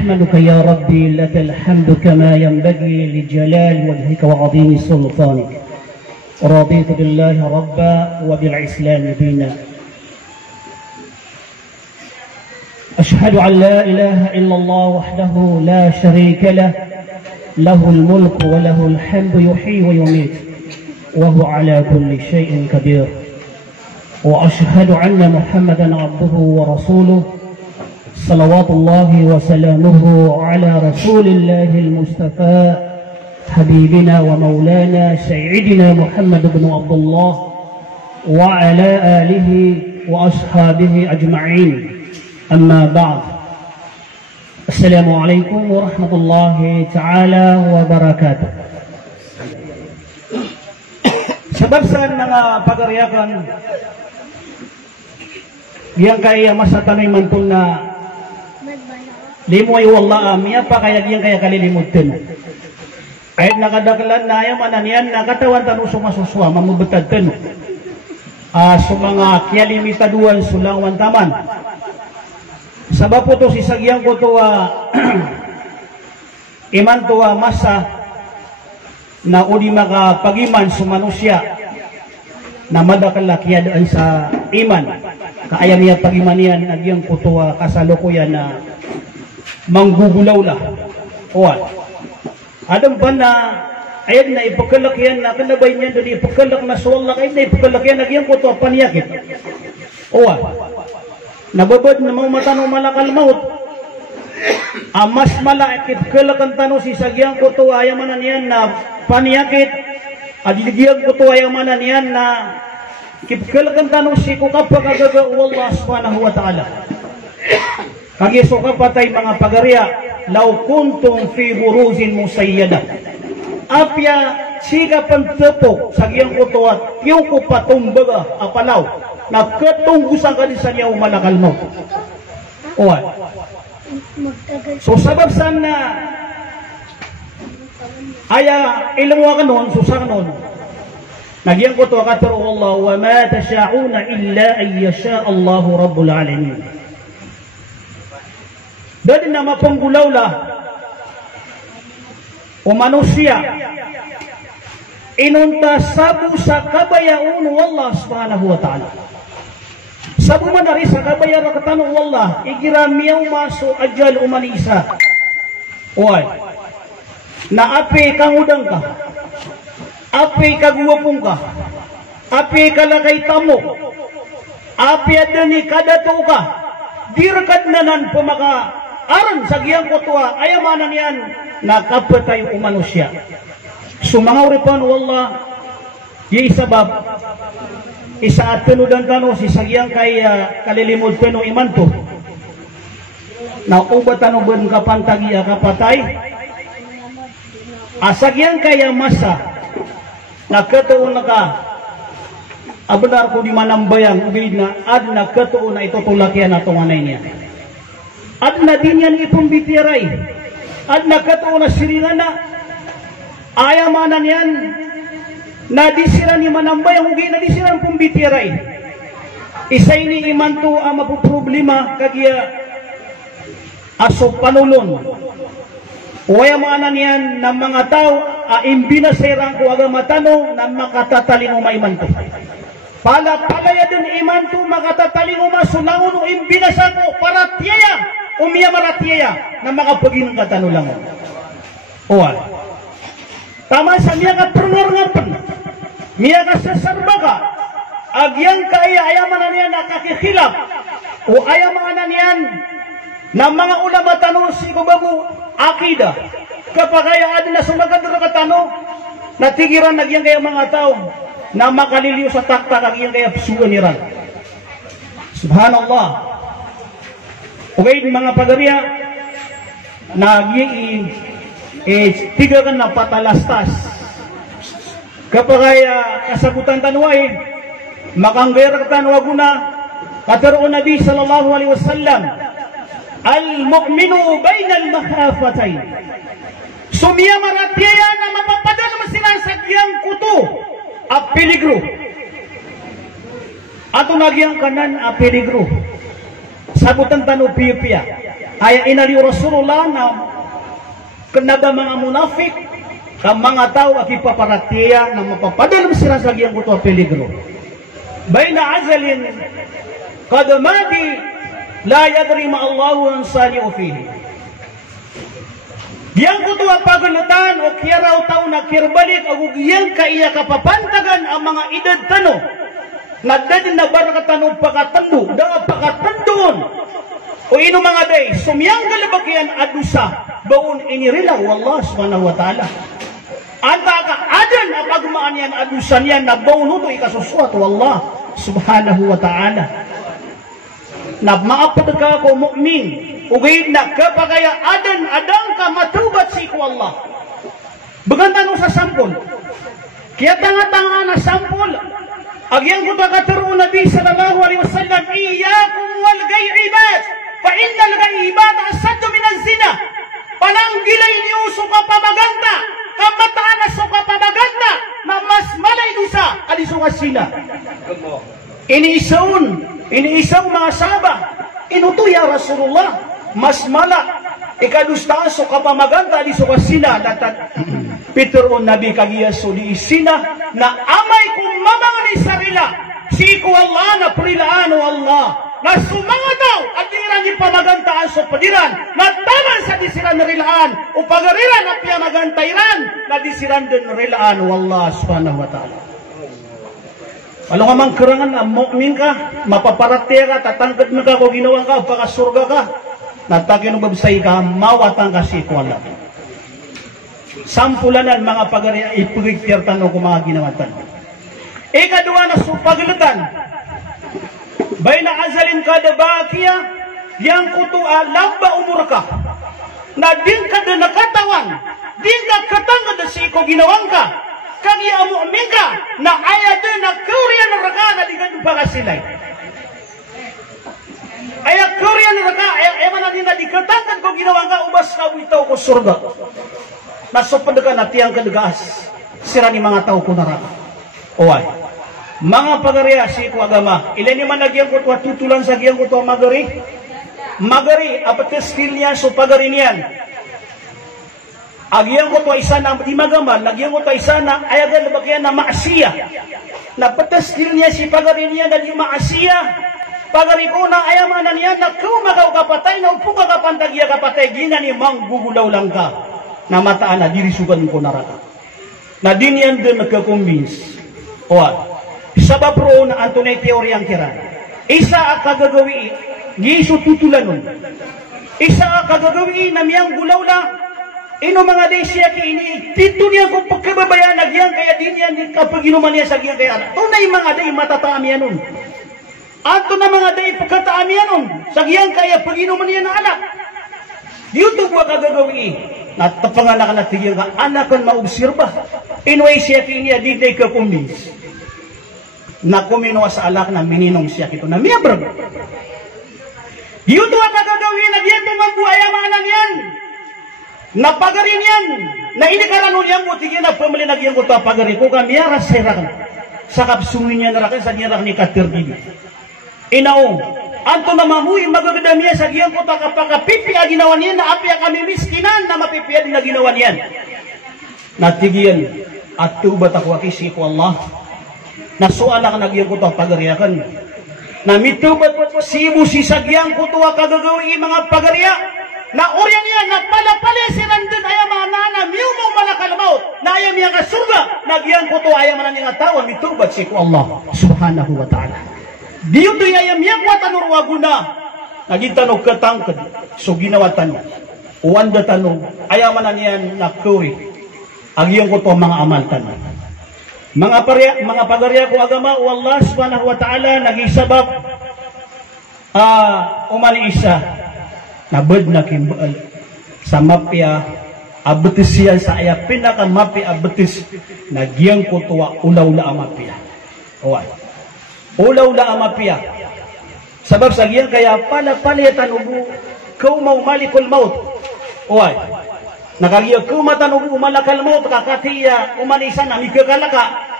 نحمدك يا ربي لك الحمد كما ينبغي لجلال وجهك وعظيم سلطانك. رضيت بالله ربا وبالإسلام دينا. أشهد أن لا إله إلا الله وحده لا شريك له، له الملك وله الحمد يحيي ويميت وهو على كل شيء قدير. وأشهد أن محمدا عبده ورسوله صلوات الله وسلامه على رسول الله المصطفى حبيبنا ومولانا سيدنا محمد بن عبد الله وعلى آله وأصحابه أجمعين. أما بعد. السلام عليكم ورحمة الله تعالى وبركاته. Sebab sa mga pagariyakan yang kaya masatanay mantong na limo ay wala miya pa kaya yang kaya kalilimutin. Ayat nakadaklan na ayaw mananian na katawan tanong sumasuswa mamubutad tanong. Sa mga kialimitaduan sulangwan taman. Sabab po to si sagyang ko to iman to masa na udi makapagiman sa manusya na madakalakiyadaan sa iman. Kaaya niya pagimanian nagyang ko to kasalukuyan na manggugulaw la. Owan. Adam ba na ayun na ipagkalakyan na kanabay niya doon ipagkalak na suwalak ayun na ipagkalakyan nagyang ko to paniyakit. Owan. Nababad na mga matanong malakal maut. Mas malakit kalakan tanong si sagyang ko to ayamanan yan na paniyakit. Adiligyan ko to ayamanan yan na kipkalakan tanong si kukapag agaga Allah subhanahu wa ta'ala. Kagiso kapatay mga pagariya, law kuntum fi buruzin musayyada. Apya siga pantepok sagyang ko to at yung ko patumbaga apalaw. Nagkatunggusan ka din sa niya umalakal mo. Owan. So sabab saan na aya ilmuwa ka noon, susa ka noon. Nagyan ko to kataro Allah, wa ma tasha'una illa an yasha Allahu Rabbul Alamin. Dadi na mapanggulaw la o manusia inunta sabu sa kabayaun Allah subhanahu wa ta'ala. Sabu manari sa kabayar na katanong Allah, igiramiyaw maso ajal umanisa. Oy, na api kangudang ka, api kaguwapong ka, api kalakay tamo, api adani kadato ka, dirkad nanan pumaka aran sa giyang kutwa, ayamanan yan, nakapatay umanusya. Sumangaw ripan wallah, yi sabab, isa at penudan kano si sagyang kay kalilimod peno iman to na ubatan uban kapantagi kapatay asagyang kaya masa nakatuon na ka abadar ko di manambayang ubid na ad nakatuon na itutulakyan na tunganay niya ad na din yan ipumbitiray ad nakatuon na siringan na ayamanan yan nadisira ni manambay ang ugi nadisira ang pumbitiray isa ini iman to ang mapuproblema kagya aso panulon Uwaya maanan yan ng mga tao imbinaserang ko aga matano na makatatalingo maiman to. Palaya din iman to makatatalingo masulangon o imbinasa ko para tiyaya umiya maratiyaya na makapaginong katano lang. Uwa. Tama sa miya ka pernor-ngapan. Miya ka sasarba ka. Agyang kaya ayamanan yan nakakikilap. O ayamanan yan na mga ulama tanong si kubabu akida. Kapag kaya adin na sumagat na katano, natigiran nagyang kaya mga tao na makaliliw sa takta nagyang kaya pisuan niran. Subhanallah. Okay, mga pagariya, nagyang tigakan na patalastas. Kapag kaya kasagutan tanway, makanggayar tanwa guna, kataroon Nabi sallallahu alaihi wasallam, al-mu'minu bainal makhafatayn. Sumiya maratiyaya na mapapadal mo sinasagyang kuto at peligro. Ato nagyang kanan at peligro. Sabutan tano piya-piya. Aya inali Rasulullah na kenaba mga munafik ka mga tao akipaparatiya na mapapadalam sila sa giyang kuto peligro. Bayna azalin kadamadi la yadri ma Allahu an sali'u fihi. Giyang kuto pagulutan o kiyaraw tao na kirbalik o giyang kaiya kapapantagan ang mga edad tano na dadin na barakatan o pagkatandu da pagkatandun o ino mga day sumiyang galabakian adusa baon inirilaw Allah subhanahu wa ta'ala. Anta ka adan ang pagmaan yan adusan yan na baon ito ikasuswat Allah subhanahu wa ta'ala. Na maapad ka ko mu'min ugay na kapagaya adan ka matubat si ko Allah. Baganda no sa sampol. Kaya tanga-tanga na sampol. Agyang ko takaturo Nabi sallallahu alaihi wasallam, iyakum wal gay'ibat fa innal gay'ibat asaddu min az-zina. Pananggilay niyo suka pamaganda, kamataan na suka pamaganda na mas malay dusa alisuka sila. Iniisaw mga sahaba, inuto ya Rasulullah, mas mala ikadusta suka pamaganda alisuka sila datat Pitron Nabi kagiyaso di isina na amay kung mamangani sarila si ko Allah na prilaan o Allah na sumangataw at diran ni pamagantaan so padiran na taman sa disiran na rilaan o pagariran at piyamagantairan na disiran din rilaan o Allah subhanahu wa ta'ala. Alam ka mang kerangan na mu'min ka, mapaparate ka, tatangkad na ka, kung ginawa ka, pakasurga ka, natakin o babsay ka, mawatang ka si ko Allah. Sampulanan mga pagariya ipagiktirtan o kung mga ginawatan. Ikadua na supaglutan. Bayna azalin kada bakiya yang kutua lamba umur ka. Na din ka na nakatawan. Din ka katangad na si iko ginawang ka. Kang iamu'min ka na ayat na kuriyan na raka na digan pagasilay. Ayat kuriyan na raka eman na din na dikatangad ko ginawang ka ubas ka witaw ko surga. Nasupadegan na tiyang kadagas sira ni mga tao ko naraka. Oy. Mga pagariya si ko agama. Ilan ni man nagyang ko tutulan sa giyang ko to magari. Magari apates skill niya so pagari niyan. Agiyang ko to isa na di magamal, nagyang ko to isa na ayagan na bakyan na maasiya. Napates skill niya si pagari niya na di maasiya. Pagari ko na ayamanan niya na kumagaw kapatay na upo ka kapantagya kapatay gina ni manggugulaw lang ka. Na mataan na dirisugan ko naraka. Na din yan din nagkakumbins. Owa. Sabab ro na antunay teori ang kiran. Isa ang kagagawi, giso tutulanon. Isa ang kagagawi na miyang gulaw na, ino mga day siya ki ini, tito niya kung pagkababayan nagyan, kaya din yan kapag inuman niya sa giyang kaya. Tunay mga day matataam yan nun. Ato na mga day pagkataam yan nun, sa giyang kaya pag inuman niya na anak. Dito ko kagagawi, natapanganak na tigil ka, anak kan maobsirba. Inway siya ki niya, di day ka kumbins. Na kumino sa alak na mininong siya kito na miyabro. Dito ang nagagawin na dito magbuayamanan yan. Napagarin yan. Na inikaranun yan mo tigil na pamalinagyan ko ito pagari ko kami yaras sa irakan. Sa kapsungin niya narakan sa giyak ni Katerbibi. Inaong, anto na mamuhi magagadam niya sa giyak ko ito kapag pipi ang ginawa niyan na api ang kami miskinan na mapipiyan na ginawa niyan. Natigyan at tubat ako akisi ko Allah. Nasuala ka nagyang kuto pagariakan. Na mitubat sibu si sagyang kuto kagagawi mga pagariya. Na oryan niya na palapali si randun ayam mga nana miyumong malakalamaut. Na ayam niya ka surga. Nagyang kuto ayam na niya tawon mitubat si ko Allah subhanahu wa ta'ala. Diyo to ayam niya kwa tanurwa guna. Naging tanog katangkad. So ginawa tanong. Uwanda tanong. Ayam na niya nakuri. Agyang kuto mga amal tanong. Mga pagariya ko agama Allah subhanahu wa ta'ala nagisabab umani isa nabad na kimbal sa mapya abetis siya sa aya pinaka mapya abetis nagyang ko tuwa ulaw la mapya oy ulaw la mapya sabab sa giyang kaya pala ubu kau mau malikul maut oy nakagiyo kumatan umalakal mo kakatiya umanisa na mikakalaka.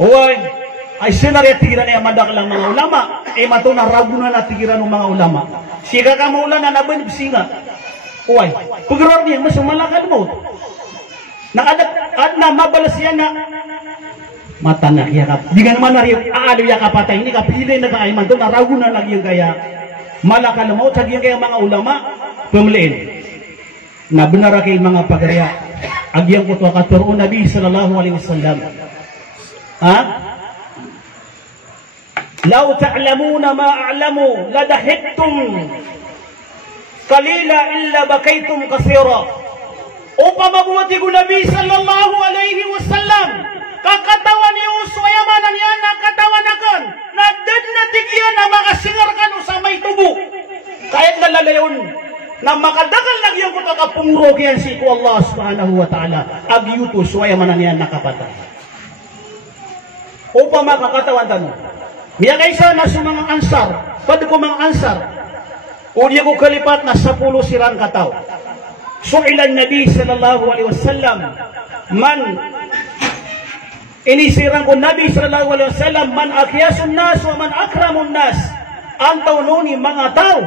Oy, ay senarya tigiran ay madaklang mga ulama mato na raguna na tigiran ng mga ulama siya ka maulan na naban bisinga uway pagkaroon niya mas malakad mo na mabalas yan na mata na yakap di ka naman nariyo aalo yakap patay ini kapilay na kaayman to na raguna lagi yung kaya malakad mo tagi yung kaya mga ulama pumiliin na benar kay mga pagarya agyang ko to katuro Nabi sallallahu alaihi wasallam law ta'lamuna ma a'lamu la dahittum qalila illa bakaitum katsira upama buati ko Nabi sallallahu alaihi wasallam kakatawan ni uso ayamanan yan nakatawanakan na dad na tigyan na makasingarkan sa may tubo kahit nalalayon na makadagal lagi yung kakapungro kiyan si ko Allah subhanahu wa ta'ala agyuto so ayamanan yan nakapatay upama kakatawan tanong miya kaysa na sa mga ansar pwede ko mga ansar unya ko kalipat na 10 sirang kataw so ilan Nabi sallallahu alaihi wasallam man inisirang ko Nabi sallallahu alaihi wasallam man akyasun nas wa man akramun nas antaw nuni mga tao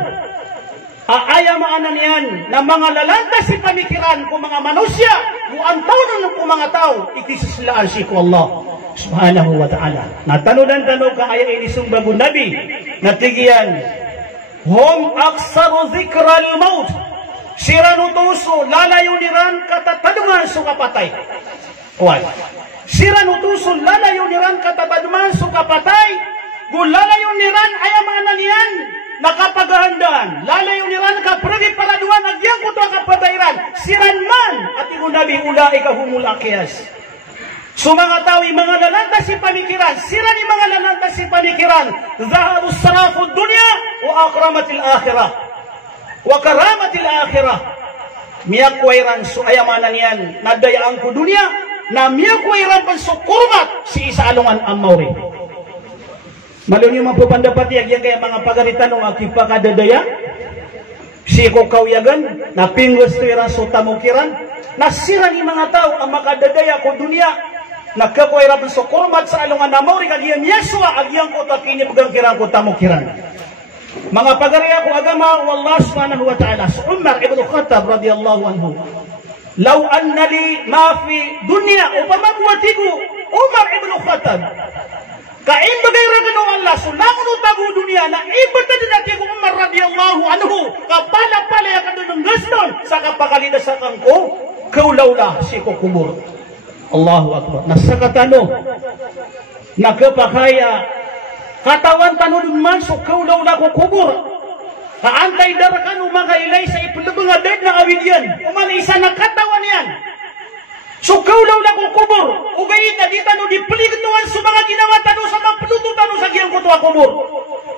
aayamaanan yan na mga lalantas si pamikiran ko mga manusya kung antaw nun ko mga tao ikisislaan si ko Allah subhanahu wa ta'ala natanudan-tanog ka aya inisumba ko Nabi natigiyan hum aksaru zikral maut siranutuso lalayo niran katatadungan so kapatay siranutuso lalayo niran katatadungan so kapatay kung lalayo niran ayamanan yan nakapagahandaan lalayo niran kapragi paraduan agyang kuto kapatayran siran man at iku Nabi ulaika humul akyas so mga tawi mga lalantas si pamikiran sira ni mga lalantas si pamikiran zahabu sarafu dunya wa akramatil akhirah wa karamatil akhirah miyakwairan so ayamanan yan nadayaan ko dunya na miyakwairan pan so kurmat si isa alungan amawri malun yung mapupandapat yan kaya mga pagaritan ng akipakadadaya si ko kauyagan na pingwas tuiran so tamukiran na sira ni mga tao ang makadadaya ko dunya nagkakuwairap ng sukurmat sa alungan na mauri kagiyang Yeswa agyang ko takini bagang kirang ko tamukiran mga pagariya ko agama wallah subhanahu wa ta'ala sa Umar ibn Khattab radiyallahu anhu law anna li ma fi dunya upamagwati ko Umar ibn Khattab kain bagay ragano Allah sulangon utago dunia na ibatan din natin ko Umar radiyallahu anhu kapala-pala ya kadun ng gaston sa kapakalida sa kangko kaulawla si ko kubur Allahu Akbar. Nasakatano nakapakaya katawan tanong man so kaulaw na ko kubur kaantay darakan mga ilay sa ipulubang adad na awid yan uman isa na katawan yan so kaulaw na ko kubur ugayin na di tanong di peligtuan sa mga ginawa tanong sa mga peluto tanong sa giyang kutuwa kubur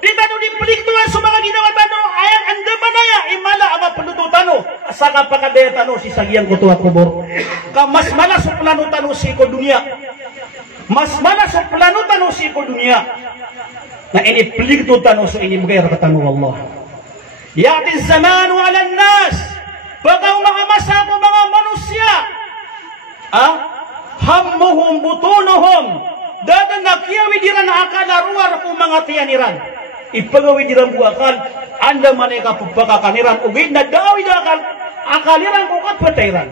di tanong di peligtuan sa mga ginawa tanong ayan anda manaya imala ama peluto tanong sa kapakadaya tanong si sa giyang kutuwa kubur mas malas o plano tanong si ko dunia mas malas o plano tanong si ko dunia na ini peligto tanong so ini bagay rakatanong Allah yati zamanu ala nas bagaw mga masa ko mga manusia hammuhum butunuhum dadan nakiyawi diran akal aruar ko mga tiyaniran ipagawi diran buakal anda maneka pagpakakaniran ugid na dawi dakal akaliran ko kapatayran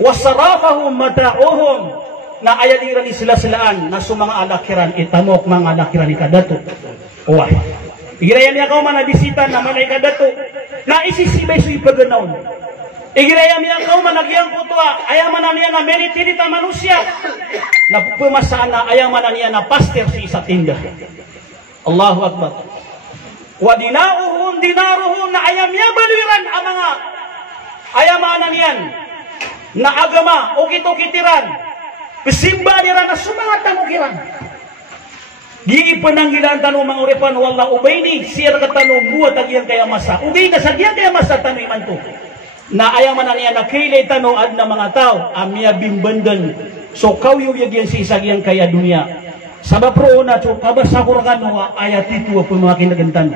wasarafahum mata'uhum na ayaliran isla-slaan na sumanga alakiran itamok mga alakiran ikadato wah igirayan niya ka manabisita na man ikadato na isisibay so ipaganaw igirayan niya ka managyang kutwa ayamanan niya na meritirita manusia na pumasaan na ayamanan niya na pastor si isa tinda Allahu Akbar wa dinauhum dinaruhum na ayam niya baliran ang mga ayamanan niyan na agama o kito-kitiran pesimba nira na sumangat tamukiran di penanggilan tanong mga uripan wallah ubayni siya katanong buat agyang kaya masa ugay na sa kaya masa tanong iman to na ayaman niya na kailay tanong ad na mga tao amya bimbandan so kauyo yagyan si isagyang kaya dunia sabab pro na to kabasakurakan no ayat itu pemakin nagantan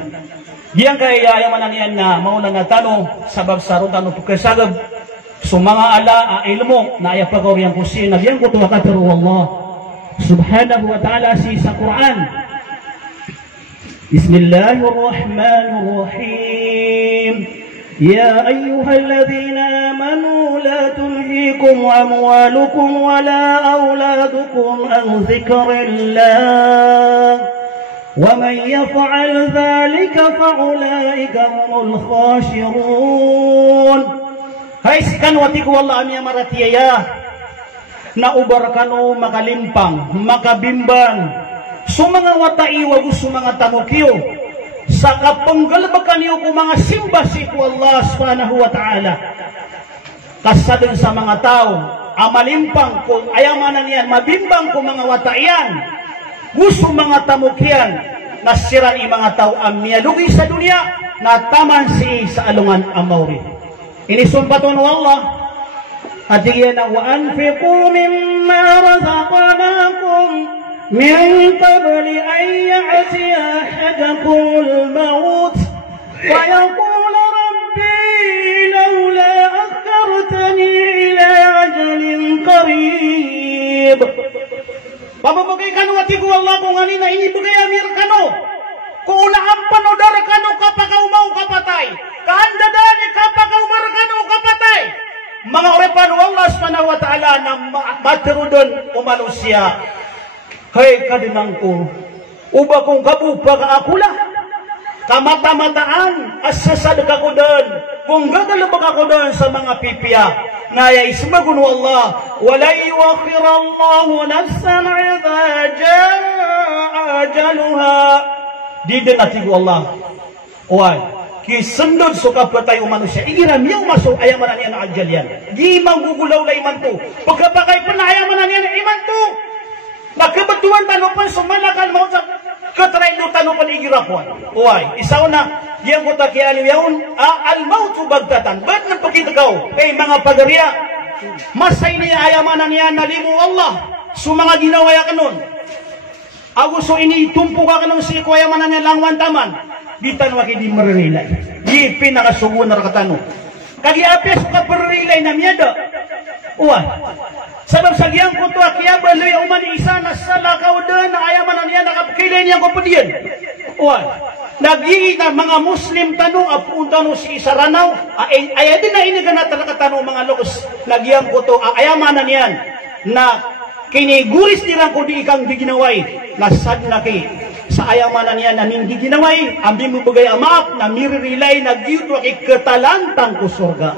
diyang kaya ayaman niya na mauna na tanong sabab sarong tanong pagkasagab so mga ala ilmo na ayapagaw yang kusin nagyang ko tuwa ka pero wallah Subhanahu wa ta'ala sa Quran. Bismillahirrahmanirrahim. يا أيها الذين آمنوا لا تلهيكم أموالكم ولا أولادكم عن ذكر الله ومن يفعل ذلك فأولئك هم الخاسرون. Hai sikan watiku Allah amya maratiya na ubar kanu makalimpang makabimbang sumanga watai wagu sumanga tamukiyo saka penggalbakan niyo ko mga simba si ku Allah subhanahu wa ta'ala kasadun sa mga tao amalimpang ko ayamanan yan mabimbang ko mga wataian gusto mga tamukian nasiran i mga tao amyalugi sa dunia na taman si sa alungan amawri ini sumpaton wallah at iyan wa anfiqu mimma razaqnakum من قبل أن يأتي أحدكم الموت ويقول ربي لولا أخرتني إلى أجل قريب. Bapa bagaikan watiku Allah kung anina ini bagay amir kano kung unaampan o dara kano kapag mau kapatay kahandadani kapag umar kano kapatay mga orepan Allah subhanahu wa ta'ala na matirudon o manusia. Hai kadinangku uba kong kabupa ka akula kamata-mataan asasad ka ko doon kung gagalabag ako doon sa mga pipiya naya ismagun wallah wala yuakhirallahu nafsan idha jaa ajaluha di din atigu Allah why kisendod suka patay manusia igiram yung masuk ayamanan yan ajal yan di manggugulaw na iman to pagkapakay pa na ayamanan yan iman to nagkabetuan tanupan sumalakal mo sa katraydo tanupan igirapuan. Uway, isaw na, diyan ko takialiw yaon, al-mautu bagtatan. Ba't nagpakita ka kay mga pagarya? Masay niya ayamanan niya nalimu Allah. So mga ginawa ya kanon. Agusto ini tumpo ka kanon si ayamanan niya langwan taman. Bitan waki di marilay. Di pinakasugo na rakatano. Kagi apes ka parilay na miyada. Uway. Sebab sagiang ko to akia baloy uman isa na sala kaudan na ayamanan niya nakapakilay niya ko padiyan. Uwan. Nagi na mga Muslim tanu apunta no si Saranaw ay din na ini ganat nakatano mga logos. Nagiang ko to ayamanan niyan na kiniguris nilang ko di ikang giginaway nasad na kay sa ayamanan niya na ning giginaway ambi mo bagay amaap na mirilay na gyud wa katalantang ko surga.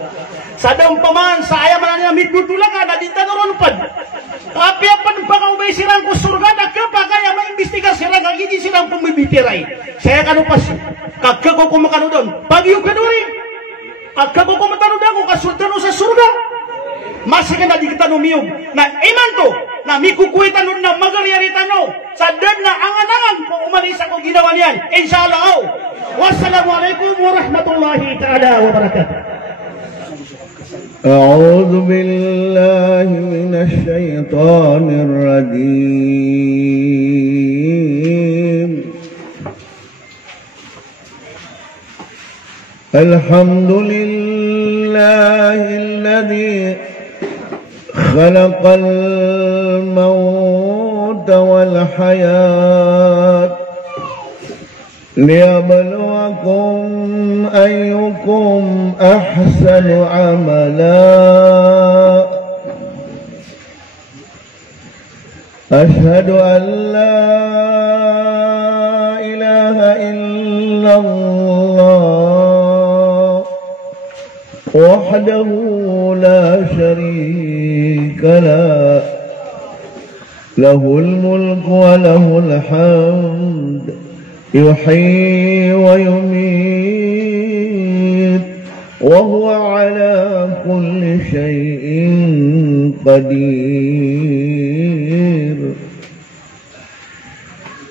Sadang paman sa ayamanan niya mitutulakan na dinta noronpad. Kapiapan pa kang may sirang ko surga na kapagaya maimbestigar sirang ang hindi sirang pumibitiray. Saya kanu pas kakago ko makano doon. Pagyo kanuri. Kakago ko matano doon ko kasultano sa surga. Masaka na di kita numiyog na iman to na mikukuitan nun na magaryaritan no. Sadan na angan-angan kung umanisa ko ginawa niyan. Inshallah. Wassalamualaikum warahmatullahi ta'ala wabarakatuh. أعوذ بالله من الشيطان الرجيم الحمد لله الذي خلق الموت والحياة ليبلوكم أيكم أحسن عملا أشهد أن لا إله إلا الله وحده لا شريك له له الملك وله الحمد يحيي ويميت وهو على كل شيء قدير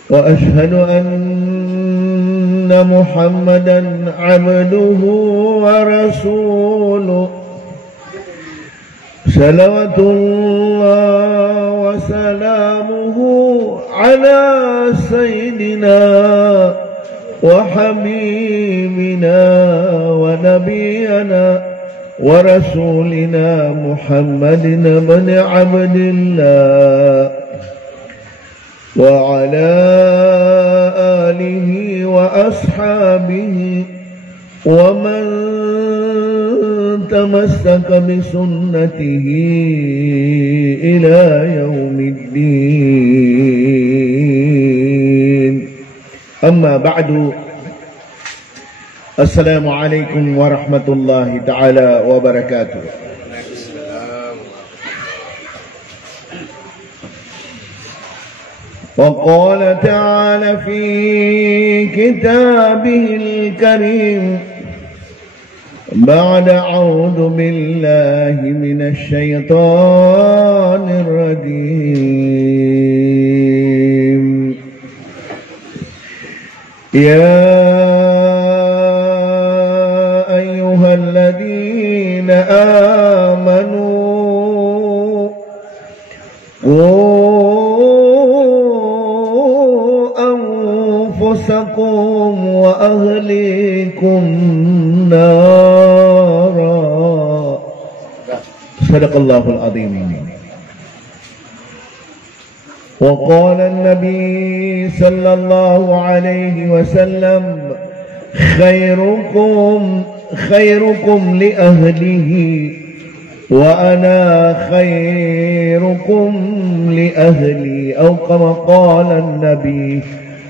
وأشهد أن محمدا عبده ورسوله صلوات الله وسلامه على سيدنا وحبيبنا ونبينا ورسولنا محمد بن عبد الله وعلى آله وأصحابه ومن تمسك بسنته إلى يوم الدين. أما بعد، السلام عليكم ورحمة الله تعالى وبركاته. وقال تعالى في كتابه الكريم بعد أعوذ بالله من الشيطان الرجيم: يا أيها الذين آمنوا أنفسكم وأهليكم نارا. صدق الله العظيم. وقال النبي صلى الله عليه وسلم: خيركم لأهله وأنا خيركم لأهلي، أو كما قال النبي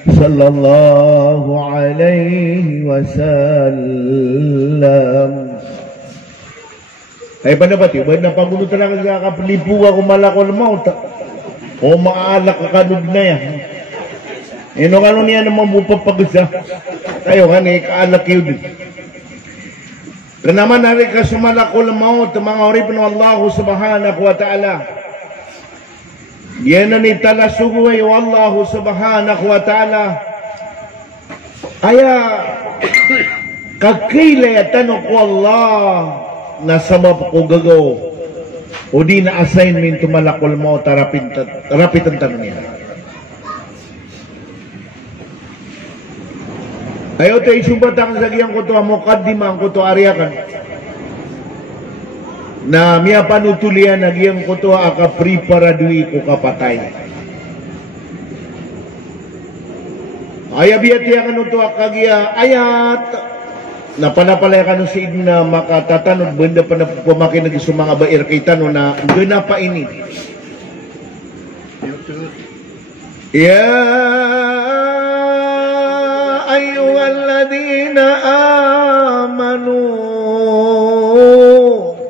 صلى الله عليه وسلم. Ay panapati, ba na pagulo talaga sa kapalipu ako malakol maut. O maalak ka kadud na yan. Ino kanon niya naman bupapagsa. Kayo kani kaalak yun. Kanaman nari ka sumalakol maut, mga orip ng Allah subhanahu wa ta'ala. Yan ni talasugoy wa Allah subhanahu wa ta'ala. Aya kakilay tanong ko Allah na sabab ko gagaw o di na assignment tumalakol mo rapit ang tanong niya. Ayo tayo subatang sagyang ko to mukaddimang ko to ariakan na miya panutulian nagyang ko to akapriparadui ko kapatay. Ayabiyat yang anu to akagya ayat na panapalaya ka si na makatatanod benda pa na pamakin na sa mga bair kay tanong na gana pa ini. Ya ayyuhalladhina amanu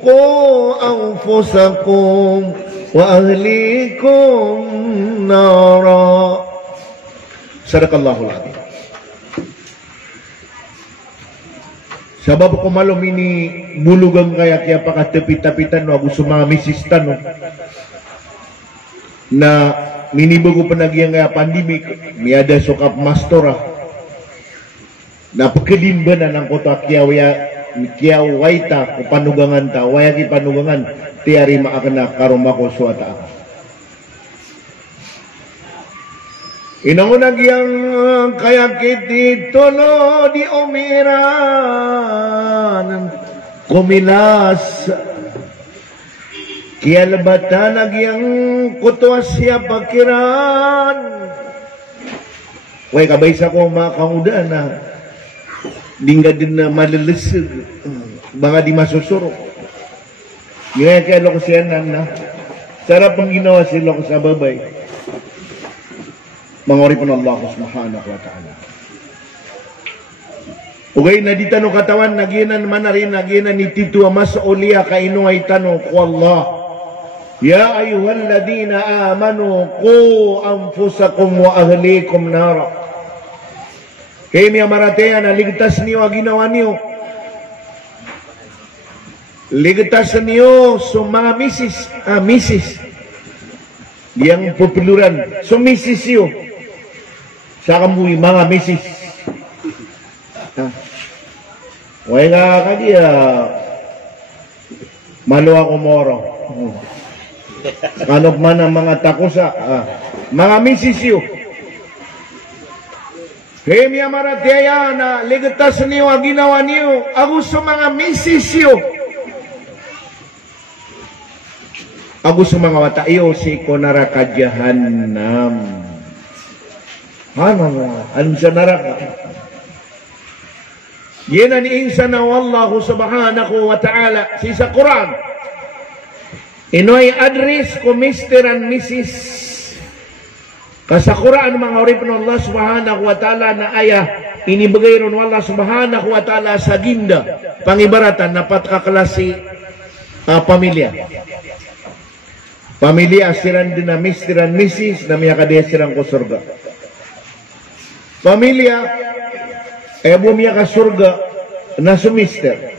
qu anfusakum wa ahlikum nara. Sadaqallahul azim. Sabab ko malum ini bulugang kaya pakatepit-tapitan no agus mga misistan no na minibago panagyang kaya pandemik miada sokap mastora na pagkalimba na ng kota kiyawaita o panugangan ta waya ki panugangan tiari maakana karumako suata ako. Inangunag yang kaya kiti tolo di umiran kumilas kialbatan yang kutuas siya pakiran. Way kabaysa ko makamuda na dingga din na malilisig baka di masusuro. Ngayon kaya loko siya na sarap ang ginawa sila ko sa babay. Mangoripon Allah subhanahu wa ta'ala. Ugay na di tanong katawan, naginan man na rin, naginan ni Tito Amas Ulia, kaino ay tanong ko Allah. Ya ayyuhalladhina amanu qu anfusakum wa ahlikum nara. Kaya niya marateya na ligtas niyo ang ginawa niyo. Ligtas niyo sa mga misis. Yang populuran. So misis niyo. Sa kamuhi mga misis. Way nga kadiya maluwa ko moro. Kanok man ang mga takusa. Mga misis niyo. Kaya miya marateya na ligtas niyo ang ginawa niyo. Ako sa mga misis niyo. Ako sa mga watayo si konara ka Jahannam. Subhanallah, anu sa neraka. Yan ang insan na wallahu subhanahu wa ta'ala sa Quran. Inoy address ko Mr. and Mrs. Kasa Quran mga orip ng Allah subhanahu wa ta'ala na ayah inibigay ron Allah subhanahu wa ta'ala sa ginda pangibaratan na patkaklasi pamilya. Pamilya siran din na Mr. and Mrs. na may akadya sirang ko surga. Pamilya bumiya ka surga na sumister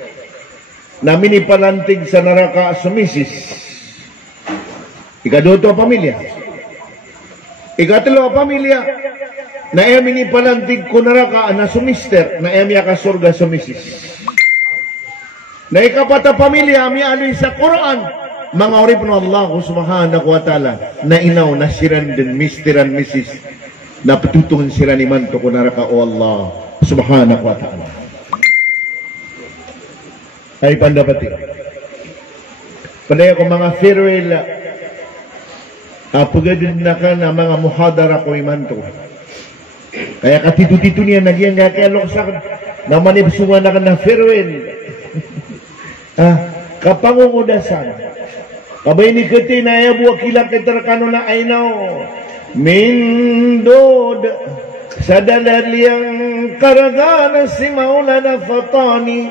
na minipalantig sa neraka sumisis. Ikaduto pamilya. Ikatlo pamilya na minipalantig ko neraka na sumister na miya ka surga sumisis. Na ikapata pamilya mi aloy sa Quran mga orip ng Allah subhanahu wa ta'ala na inaw na siran din Mr. and Mrs. na patutungan sila ni manto ko neraka o Allah subhanahu wa ta'ala. Ay pandapati. Panay ko mga farewell pagadin na ka na mga muhadara ko imanto. Kaya katito-tito niya nagyang kakalok sa na manipsungan na ka na farewell. Kapangungudasan. Kabay ni kati na ayabuwa kilak kitarakano na aynaw. Mindod sa dalaliyang karagana si Maulana Fatani.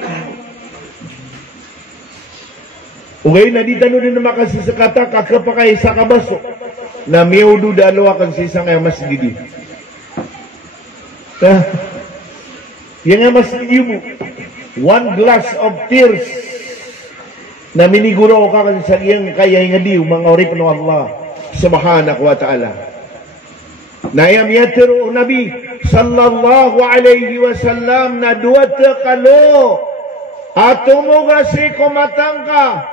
Ugay na di tanong din na makasisakata kakapakay sa kabaso na miyudu dalawa kan si isang ay masjid. Yang ay masjid mo, one glass of tears na miniguro ka kan sa iyang kaya nga diyo mga orip ng Allah subhanahu wa ta'ala. Nayam yatiru Nabi sallallahu alayhi wa sallam na duwat kalo at umugasi kumatangka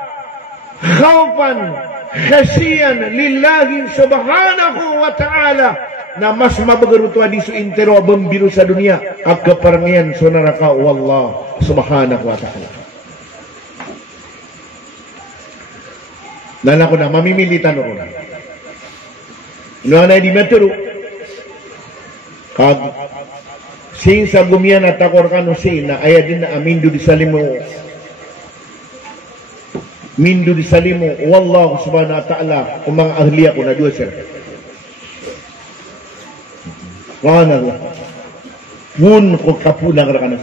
khawfan khasiyan lillahi subhanahu wa ta'ala na mas mabagarutua di su intero bambiro sa dunia at kaparangian sa neraka wallah subhanahu wa ta'ala. Nana ko na mamimilitan ko na. Noana di maturo kag sin sa gumian at takor kano sin na aya din na amindo di salimo mindu di salimo wallahu subhanahu wa ta'ala kung mga ahliya ko na dua sir. Subhanallah. Wun ko kapulang rakana.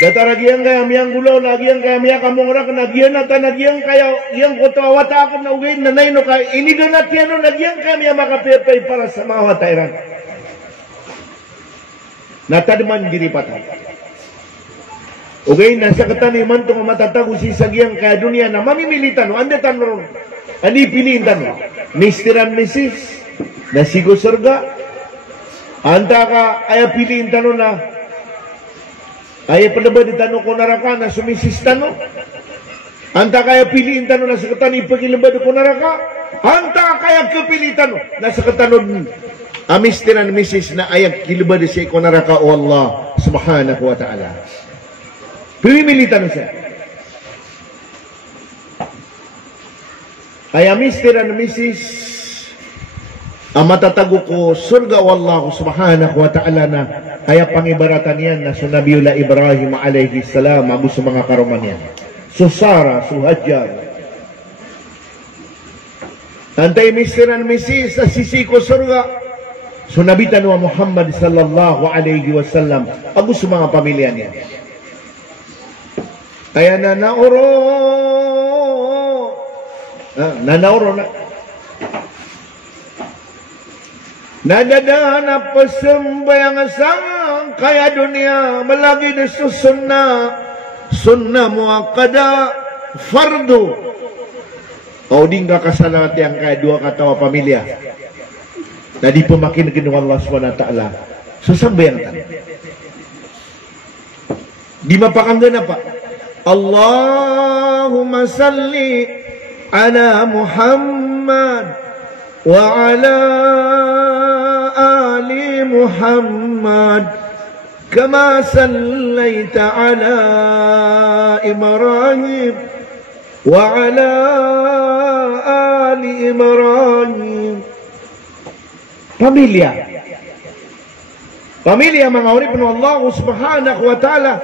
Dataragian kaya miyang gulaw nagian kaya miya kamongra nagian at nagian kaya yang kota wata akan na ugin na nayno kaya iniganat yan nagian kaya miya makapepay para sa mga watairan. Natadman diri patay. Okay, nasa kataniman itong matatago si sagyang kaya dunia na mamimilitan o anda tanong ani piliin tanong Mr. and Mrs. na sigo surga anta ka ay piliin tanong na ay palaba di tanong ko naraka na sumisis tanong anta kaya piliin tanong na sa katani pagilabad ko naraka anta kaya kapiliin tanong na sa katanong Mr. and Mrs. na ayak kilabad si ko naraka o Allah subhanahu wa ta'ala. Pimilitan siya. Ay Mr. and Mrs. ang matatago ko surga wallahu subhanahu wa ta'ala na kaya pangibaratan yan na sa Nabiullah Ibrahim alayhi salam ago sa mga karuman yan. So Sarah, so Hajar. Antay Mr. and Mrs. sa sisi ko surga so nabitan wa Muhammad sallallahu alayhi wa sallam ago sa mga pamilya niya. Kaya nanauro na nadadahan na pasambayang asang kaya dunia malagi na sunna muakada fardu o di nga kasalat yang kaya dua katawa pamilya na di pemakin ng Allah SWT susambayang tan di mapakanggan na pa Allahumma salli ala Muhammad wa ala ali Muhammad kama sallaita ala Ibrahim wa ala ali Ibrahim Pamilya. Pamilya mga urip ng Allah subhanahu wa ta'ala.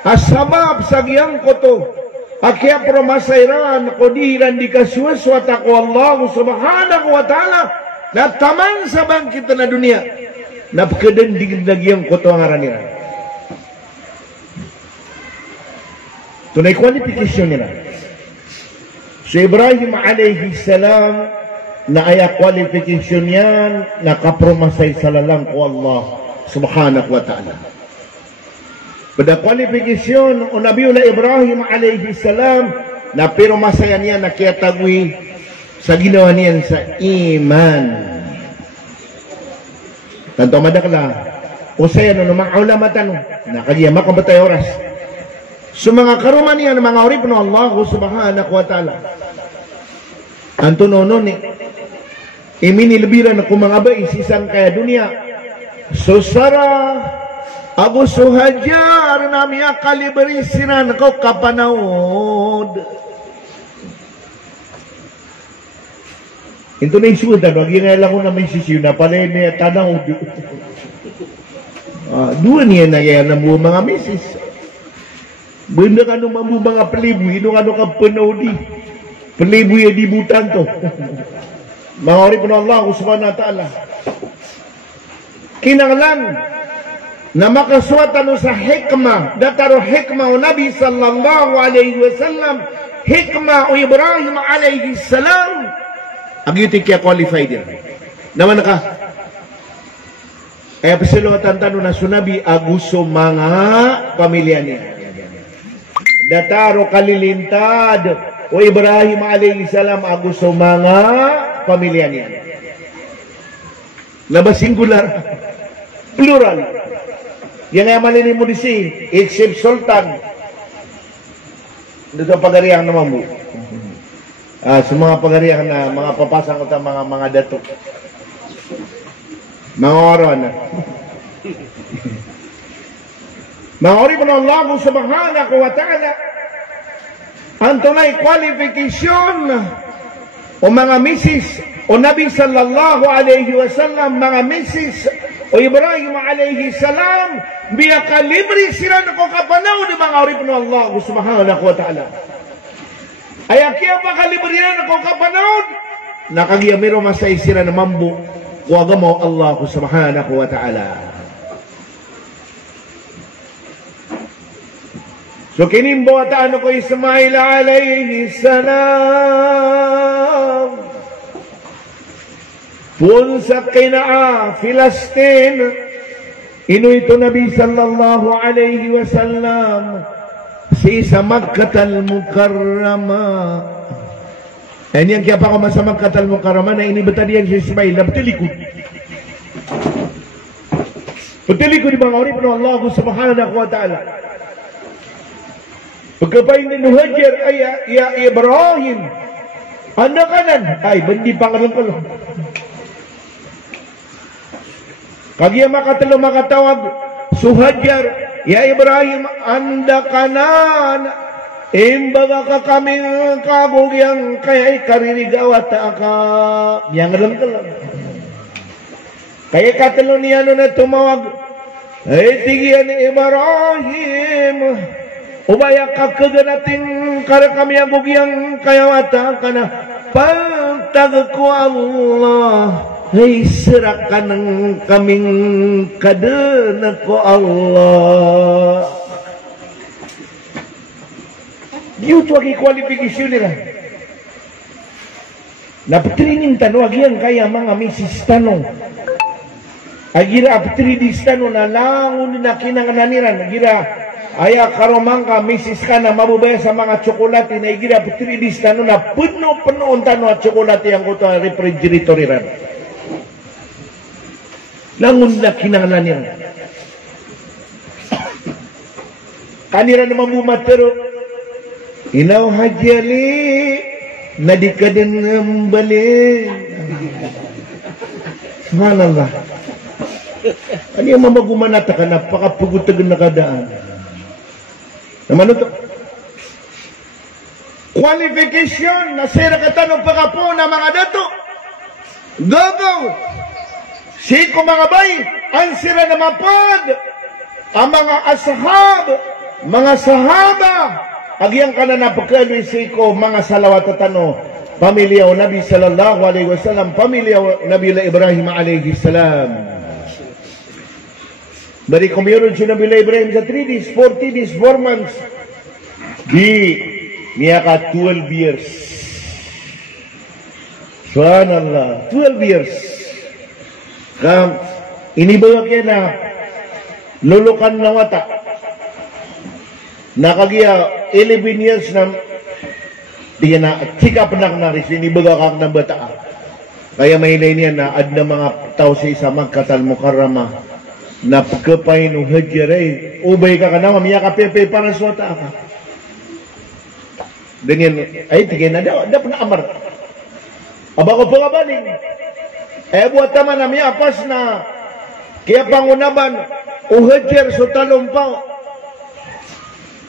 Asabab sa giyang ko to. Akya promasairan kodiran di kasuaswat ako Allah subhanahu wa ta'ala. Na taman sa bangkit na dunia. Napakadan di giyang ko to ang aranira. Tunay kwalifikasyon nila. So Ibrahim alayhi salam na aya kwalifikasyon yan nakapromasay sa lalang ko Allah subhanahu wa ta'ala. Pada kwalifikasyon o Nabiullah Ibrahim alayhi salam na pero masaya niya nakiyatagwi sa ginawa niya sa iman. Tanto madakla o saya no mga ulamatan na kaya makabatay oras. So mga karuman niya ng mga urip no Allah subhanahu wa ta'ala. Anto nonon ni iminilbiran ako mga baisisan kaya dunia. So sara Abu Suhajar nami kaliberisiran ko kapanawod. Ito na isu dan bagi ngayon ko na may sisiw na pala niya tanawod. Dua niya na yan ang mga misis. Benda kanu mambu mga pelibu, ino kanu ka penodi. Pelibu ya dibutan to. Mga urip ng Allah subhanahu wa ta'ala. Kinanglan na makaswatan sa hikmah, dataro hikmah o Nabi sallallahu alaihi wasallam, hikmah o Ibrahim alaihi salam, agiti kaya qualified din. Naman ka, kaya pasilawatan tanong na sunabi, aguso mga pamilya niya. Dataro kalilintad o Ibrahim alayhi salam agusto mga pamilya niya. Labas singular, plural. Yang ay malinin mo disi, except sultan. Dito pagarihan naman mo. Sa mga pagarihan na mga papasang ko mga dato. Mga oron. Mga urip ng Allah subhanahu wa ta'ala ang tunay qualification o mga misis o Nabi sallallahu alayhi wa sallam mga misis o Ibrahim alayhi salam biya kalibri sila na ko kapanaw ni mga urip ng Allah subhanahu wa ta'ala ay kaya pa kalibri na ko kapanaw nakagiyamiro masay sila na mambu wagamo Allah subhanahu wa ta'ala. So kinimbuatan ko Ismail alayhi salam pun sa Kinaa, Filistin ino ito Nabi sallallahu alayhi wasallam si sa Makkah al-Mukarrama. Yan kaya pa ko sa Makkah al-Mukarrama na inibatan diyan si Ismail na batilikod. Batilikod di mga urip ng Allah subhanahu wa ta'ala. Pagkapain ni Hajar ay ya Ibrahim anda kanan ay bandi pangalan ko kagya makatalo makatawag Suhajar ya Ibrahim anda kanan imbaga ka kami kagugyang kaya karirigawat ka yang alam ka lang kaya katalo niya na tumawag ay tigyan ni Ibrahim ubaya kakaganating kara kami ang bugyang kayawata ka na pagtag ko Allah ay sirakan ng kaming kadana ko Allah. Diyot wag i-qualification nila. Napatrining tanong agyan kaya mga misis tanong. Agira apatridis tanong na langon na kinanganiran. Agira aya karomang ka, misis ka na mabubaya sa mga tsokolate na igira putridis na na puno-puno tano at tsokolate ang kuto ang refrigerator iran. Langun na kinanglan niya. Kanira naman bumatero. Inaw hajali na di ka din balik. Subhanallah. Ano yung mamagumanata ka napakapugutagan na kadaan. Naman ito, qualification na sira katanong pagkapo na mga dato. Gogo! Siko mga bay, ang sira na mapad, ang mga ashab, mga sahaba, agyang ka na napagkaloy siko, mga salawat at ano, pamilya o Nabi sallallahu alaihi wasallam, pamilya o Nabi Ibrahim alaihi salam. Dari kumirun si Nabi Ibrahim sa 3 days, 40 days, 4 months, niya ka 12 years. Subhanallah, 12 years. Inibawa kaya na lulukan na wata. Nakagiya 11 years na di na sikap na rin inibaga kang na bata. Kaya mahilay niya na ad na mga tao sa isa Magkatal Mukarrama na pagkapay no hadyaray ubay ka na mamiya ka pepe para suwata ka. Ganyan ay tigay na dapat na amar. Aba ko pangabaling. Buat taman na miya pas na kaya pangunaban uhadyer so talumpaw.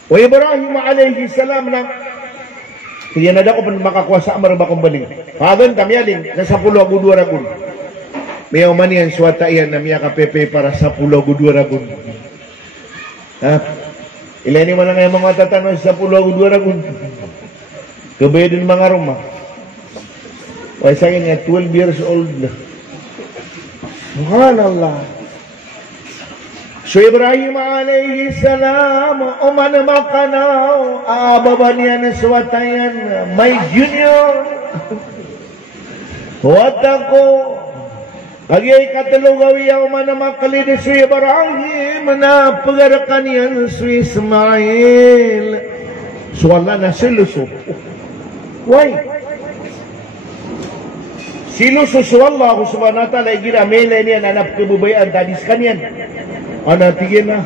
O Ibrahim alayhi salam na kaya na daw ko makakuha sa amar ba kong baling. Pagan kami aling nasa pulo ako 2 ragun. May man yan suwata yan na miya ka pepe para sa pulo ako 2 ragun. Ha? Ilan ni man nga yung mga tatanong sa pulo ako 2 ragun. Kabaya din mga rumah. Why sa akin nga 12 years old na. Subhanallah. So Ibrahim alayhi salam umanamakanaw ababan niya na suwatayan may junior huwata ko agay katulugawi ang umanamakali si Ibrahim na pagarakan yan si Ismail so wala na siluso. Why? Siluso Allah subhanahu wa ta'ala igiramela niya na napakabubayan tadis kanyan. Ano tigil na?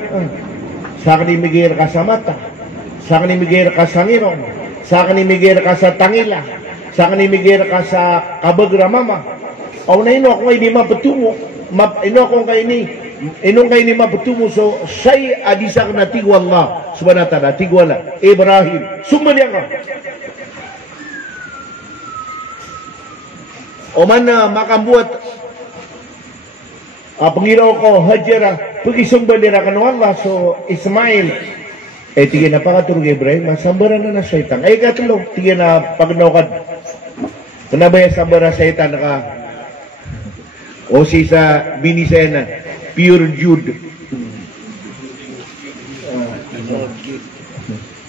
Sa akin imigir ka sa mata. Sa akin imigir ka sa ngirong. Sa akin imigir ka sa tangila. Sa akin imigir ka sa kabagra mama. O na ino ako hindi mapatungo. Ino ako kayo ni. Inong kayo ni mapatungo. So, siya'y adisa ko na tigwa Allah. Subhanahu wa ta'ala. Tigwala. Ibrahim. Sumaliang ka. O man na makambuat pangiraw ko Hajara pagisong balira ka Allah so Ismail tigyan na pakaturog Ibrahim masambaran na syaitan ay katulog tigyan na pagnawkad kanabaya sambara syaitan ka o si sa binisena pure Jude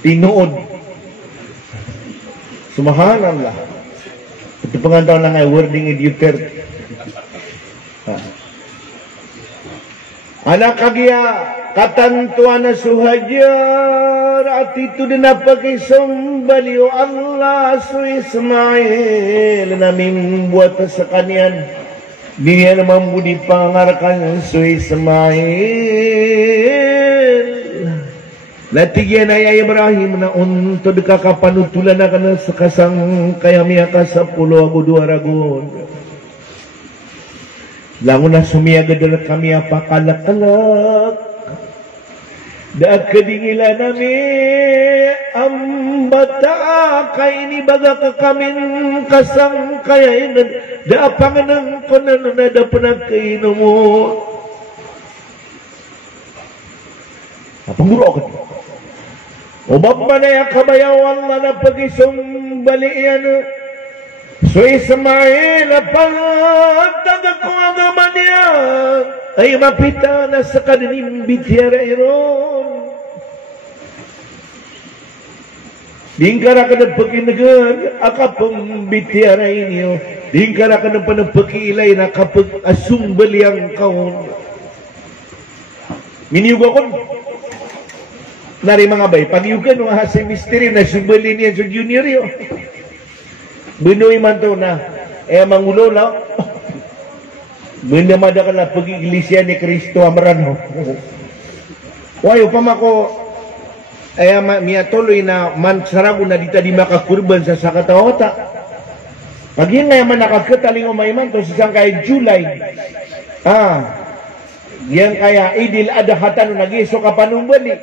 tinuod subhanallah ito pangandaw lang ay wording in Duterte anak kagiya katantuan na suhajar at ito din na pagkisumbali o Allah su Ismail na mimbuat sa kanyan di niya naman budi pangarakan su Ismail natigyan ay Ibrahim na untod kakapanutulan na ka na sa kasang kaya miya ka sa pulo ako 2 ragon lango na sumiyaga dalat kami apakalakalak. Daag kadingila nami ang bata kay inibaga ka kamin kasang kaya daapangan ng konan na dapanag kaino mo. Apanguro ka. Ubab manaya kabayaw Allah na pagisong balian. So Ismail pagtagak ko ang ama niya ay mapita na sa kanilang bityara iron. Dingkara ka ng pagkinagan akapang bityara inyo. Dingkara ka ng panagpakilay na kapag asumbali ang kaon. Miniyuga ko. Nari mga bay, pagyugan mga hasi misteri na sumbali niya sa junior yun. Binuy man to na mangulo na binamada ka na pag-iglesia ni Kristo amaran mo wayo pa mako miya tuloy na man sarago na dita di makakurban sa sakatawata pag yun nga man nakagkataling umayman to sisang kay July yan kaya idil adahatan nag-iso ka panumbali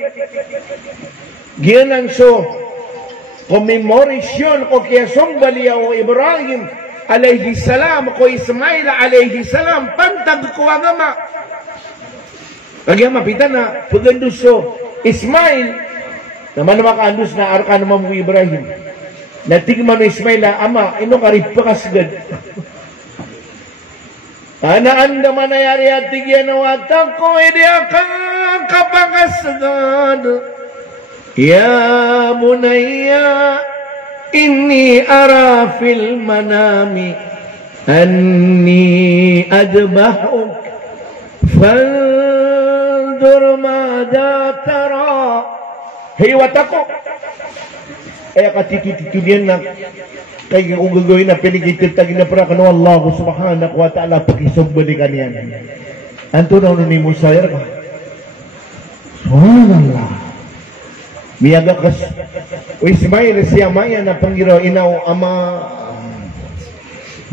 yan ang so commemoration o kaya sumbaliya o Ibrahim alaihi salam ko Ismail alaihi salam pantag ko agama. Agama pitana paganduso Ismail naman makaandus na arkan mo Ibrahim. Natigman no Ismail ama ino karipakasgad. Ana anda manayari atigyan watak ko edi akan kapakasgad. Ya bunayya inni ara fil manami anni adbahuk fanzur madha tara. Hei watako ay katititudian na kaya kung gagawin na piligitid tagin na para kano Allah subhanahu wa ta'ala pakisugbalikan yan. Anto na ni Musa ka subhanallah miyaga kas Ismail siya maya na panggiro inaw ama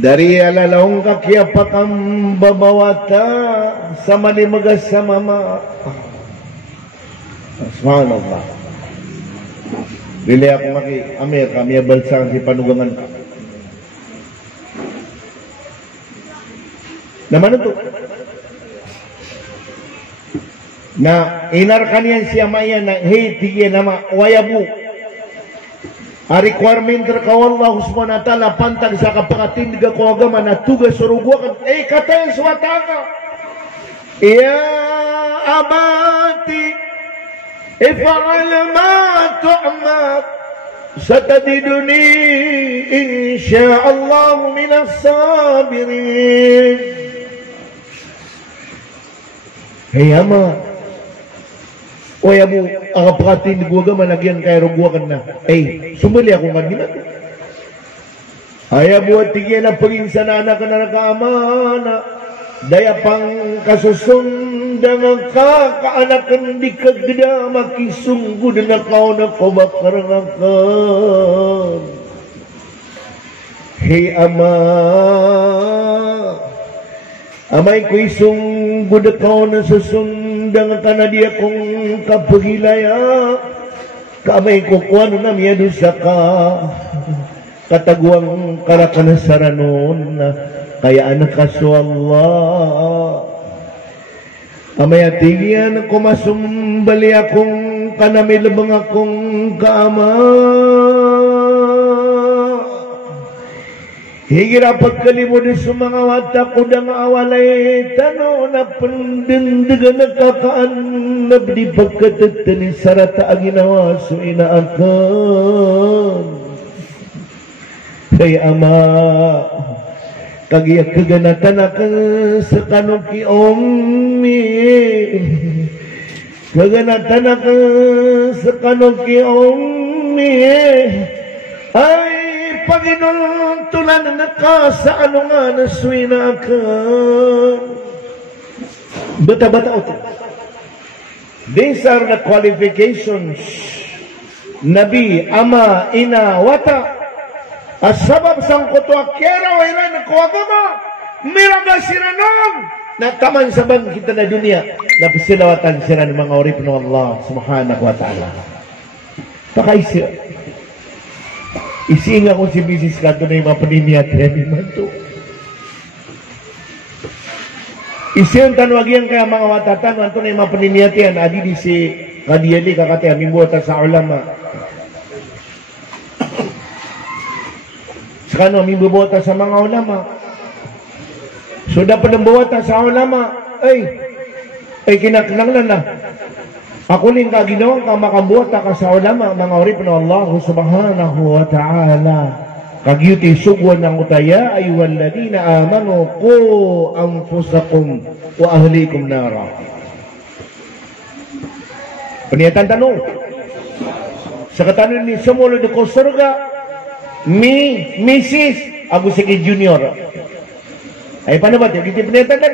dari alalawang kakyapak ang babawata sa malimagas sa mama. Subhanallah. Dili ako maki Amerika miya balsang si panugangan ka. Naman ito na inarkanian siya maya na hey tigye nama wayabu a requirement ka Allah subhanahu wa ta'ala pantag sa kapakatindiga ko agama na tugas surugwa kan katay swatanga ya abati if'al ma tu'mar satadiduni insyaallah minas sabirin. Hey ama oya mo, ang apakatin ni Guwaga malagyan kaya rugwakan na. Sumali ako nga ginagawa. Ay buat tigyan na paginsanana ka na nakaamana. Daya pang kasusundang ang kaanak di kagda makisunggod na kao na kumakarang ka. Hey ama, amay ko isunggod na kao na susundang ka na di akong kapagilaya. Kamay ko kuwano na miyado sa ka. Kataguang karakanasaраnon kaya anak kaso Allah amaya tigyan kumasumbali akong kanamilabang akong kaama higirapat kalimod sa mga wata ko dang awalay tano na pandindigan nakakaanab di pagkatatanin sarata ang ginawa so inaakan. Kaya ama kagiyak kaganatan akan sa kanong kiommi kaganatan akan sa kanong kiommi ay Panginoon tulan na ka sa ano nga naswina ka bata-bata ito. These are the qualifications Nabi, ama, ina, wata asabab sang kutwa kera wairan na kuwagama miraga siranon na taman sabang kita na dunia na pasilawatan sila ng mga orip ng Allah subhanahu wa ta'ala. Pakaisi isinga ko si Mrs. Kato na yung mga paniniyat yan man to isiyang tanwagyan kaya mga watatan wanto na yung mga paniniyat yan adi di si kadiyali kakati aming buwata sa ulama kano aming bubuota sa mga ulama. So dapat ang bubuota sa ulama ay kinaknanglan na. Ako rin kaginawang ka makabuota ka sa ulama mga orip na Allah subhanahu wa ta'ala. Kagyuti sugwan ng utaya ay walladina amanu ku anfusakum wa ahlikum nara. Paniatan tanong. Sa katanong ni sumulod ko surga Mrs. Agus Seki Junior. Ay paano ba? Kita peneta kan?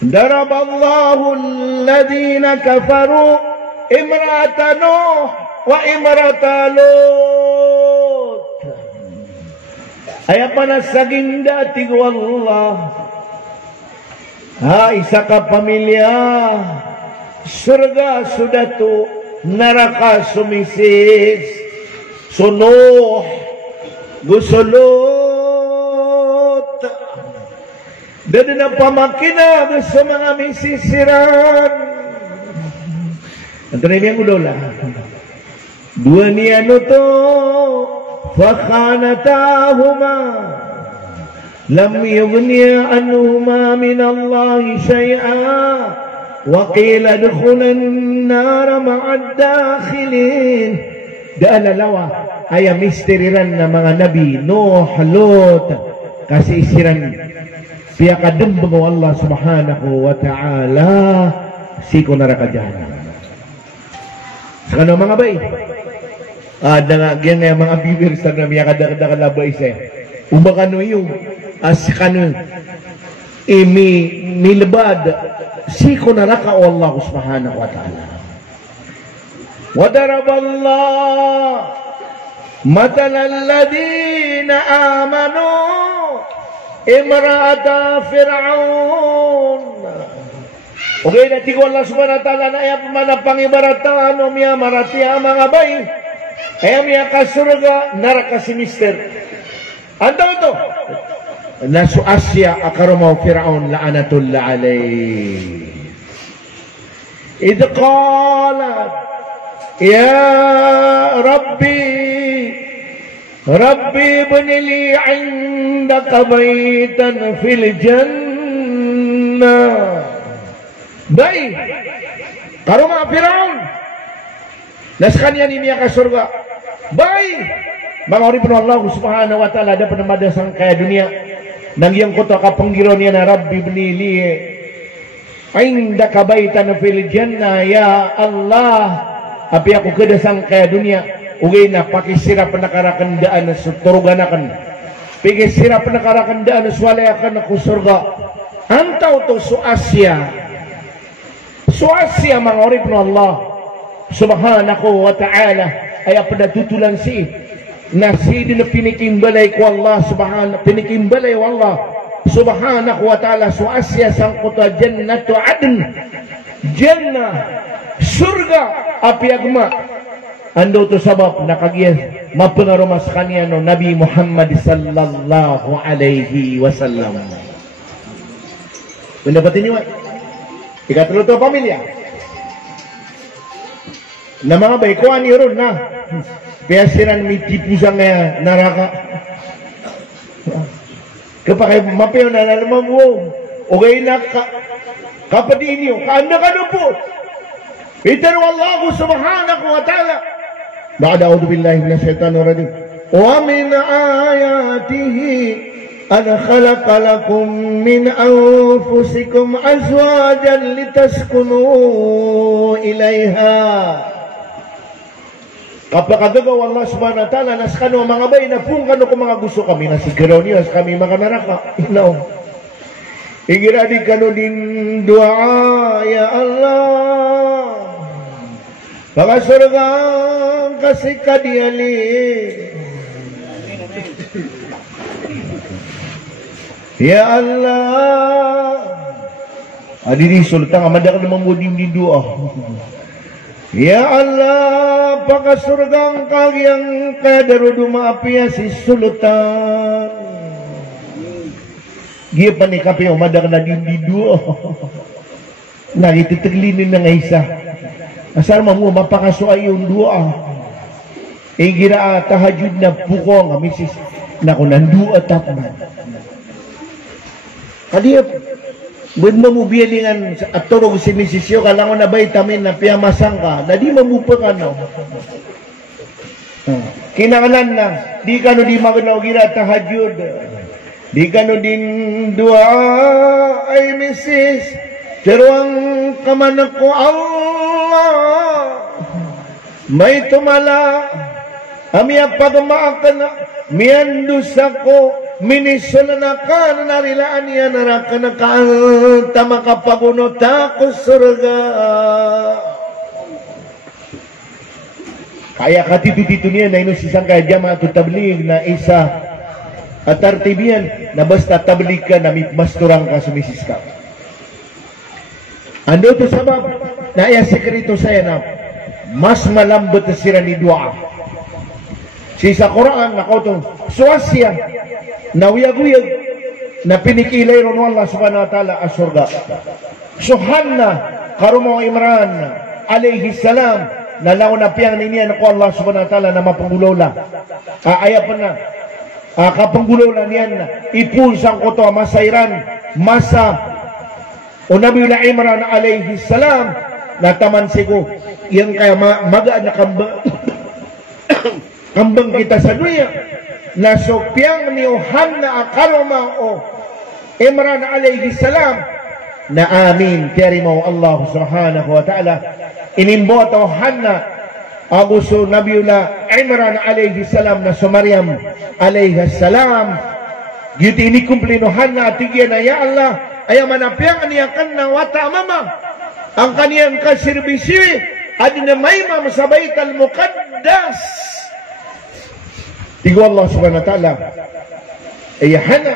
Daraballahu alladhina kafaru imra'ata Nuh wa imra'ata Lut. Ay panasaging dati ko Allah. Isa ka pamilya. Surga sudah tu neraka sumisis So Nuh gusulot dan na pamakina sa mga misisiran. Ang tanay niyang udola. Dua niya no to fakhanatahuma lam yughniya anhuma min Allah shay'a wa qila dukhulan nar ma'ad dakhilin. Daan alawa ay misteriran na mga nabi Nuh, Lot kasi isiran piya kadembeng Allah subhanahu wa ta'ala siko neraka jahanam. Sakano mga bay ada nga gyan mga bibir sa nami kada labay siya umbakano yung askano milbad siko neraka Allah subhanahu wa ta'ala. Wadaraballah matalan ladina amanu imra'ata Fir'aun. Okay, natigo Allah subhanahu wa ta'ala na iya manapang ibarata ano miya marati ang mga bay kaya miya kasurga naraka si mister. Ano ito? Nasu Asya akarumaw Fir'aun la'anatullah alayh. Idh qalat ya Rabbi ibni li 'indaka baytan fil jannah. Baik. Karo mga Firaun. Naskan yan niya ka surga. Baik. Mga oripun Allah subhanahu wa ta'ala ada penemadasang kaya dunia. Nang yang kota kapenggiro niya na Rabbi ibni li 'indaka baytan fil jannah ya Allah. Api aku kedasang kaya dunia. Ugay na pakisira penakarakandaan na suturuganakan. Pakisira penakarakandaan na swalayakan ako surga. Antaw to su Asya. Su Asya mga orip na Allah subhanahu wa ta'ala ay apadatutulan si na si din pinikimbalay ko Allah subhanahu pinikimbalay wa Allah subhanahu wa ta'ala su Asya sangkota jannatu adn jannah surga api agma. Ando to sabab nakagiyas mapengarumas kanya no Nabi Muhammad sallallahu alaihi wasallam. Pendapat ini ikatlo to pamilya. Na mga baikuan yun na. Biasiran may tipusan nga naraka. Kapag mapayo na naman mo, okay na kapatid niyo, kaanda ka na po. Itaru Allah subhanahu wa ta'ala. بعد أعوذ بالله من الشيطان الرجيم ومن آياته أن خلق لكم من أنفسكم أزواجا لتسكنوا إليها. Kapag kagagawa Allah subhanahu wa ta'ala naskano mga bay na kung kano kung mga gusto kami na siguraw niya kami mga naraka inaw igiradi kano din dua ya Allah pagasurgang kasi kadiali ya Allah adiri sultang amadak na mamudim di doa ya Allah pagasurgang kagyang kadarudu maapiya si sultan giya panikapi amadak na di doa nagititiglinin na nga isa asal mamu mapakasuay yung doa gira tahajud na pukong misis na ko nandua tapman kadiya bud mamubiyalingan at turog si misisyo kalangon na vitamin na piyamasang ka na di mamupakan no kinangalan na di ka no di maganaw gira tahajud di ka no din doa ay misis pero ang kamanak ko Allah may tumala amia pagmaakan miandusa ko minisulanakan narilaan niya naraka nakanta makapagunot ako surga kaya katitutito niya na inusisang kaya jama at tablig na isa at artibian na basta tablig ka na masturang ka sumisis ka ando to sabab na iya sekreto saya na mas malambot na sila ni doa sa Quran nakautong suwasya na uyag-uyag na pinikilay ron Allah subhanahu wa ta'ala as surga. So Hanna karumo Imran alayhi salam nalaw na piyang niya ko Allah subhanahu wa ta'ala na mapanggulaw la. Aya pa na kapanggulaw na niyan ipulsang ko to masairan masa o Nabi Imran alayhi salam na taman sigo yan kaya magaan na kambang kita sa dunia na sopyang ni Hanna akarama o Imran alayhi salam na amin tiyari mo Allah subhanahu wa ta'ala inimbo to Hanna aguso Nabiula Imran alayhi salam na so Maryam alayhi salam yuti inikumplino Hanna tigyan na ya Allah ay manapyang niya kan na wata mama ang kaniyang kasirbisi adina may mam sa Baitul Muqaddas. Tigo Allah subhanahu wa ta'ala ay Hana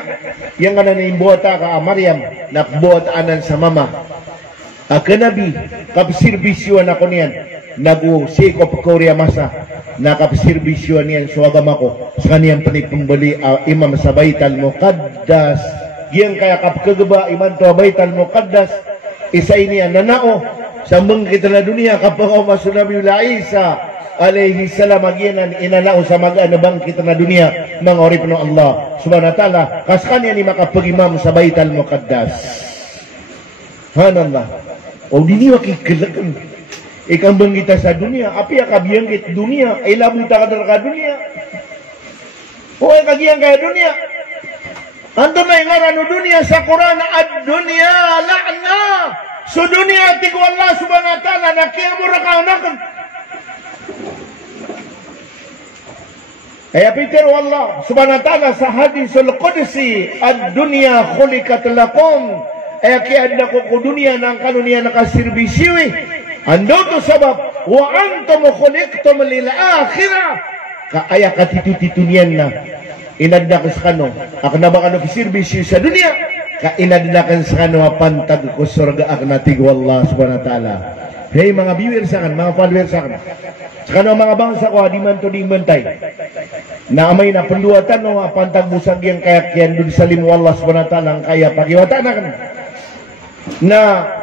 yang ana ni buata ka Maryam nakbuat anan sa mama akanabi kapsirbisyon ako niyan nagu sikop Korea masa nakapsirbisyon niyan so agama ko sa kaniyang panipambali imam sa Baitul Muqaddas yang kaya kapkagaba iman to Baitul Muqaddas isa ini nanao sa kita na dunia kapag masuk Nabi Isa alaihi salam agianan inanao sa mag-ana bangkit na dunia mga orip ng Allah subhanahu wa ta'ala kasakanya ni makapag-imam sa Baitul Muqaddas. Hanallah o dini makikalakan ikang banggita sa dunia api akabiyanggit dunia ay labuta ka ka dunia o ay kagiyang kaya dunia anto na ingarano dunia sa Quran at dunia la'na so dunia tigo Allah subhanahu wa ta'ala nakiyamura ka unakan ay apitero Allah subhanahu wa ta'ala sa hadisul qudsi ad-dunya khuliqat lakum ay kiadna ko dunia nang kanunia nakasirbisiwi ando to sabab wa antum khuliqtum lil akhirah ka aya katitutunian na inadna ko sa kano akna ba kano sirbisyo sa dunia ka inadna kan sa kano pantag ko surga akna tigo Allah subhanahu wa ta'ala. Hey mga viewers sa kan mga followers sa kan sa kano mga bangsa ko di man to di bantay na amay na penduatan no pantag busag yang kayakyan dun sa limu Allah subhanahu wa ta'ala ang kaya pakiwata na kan na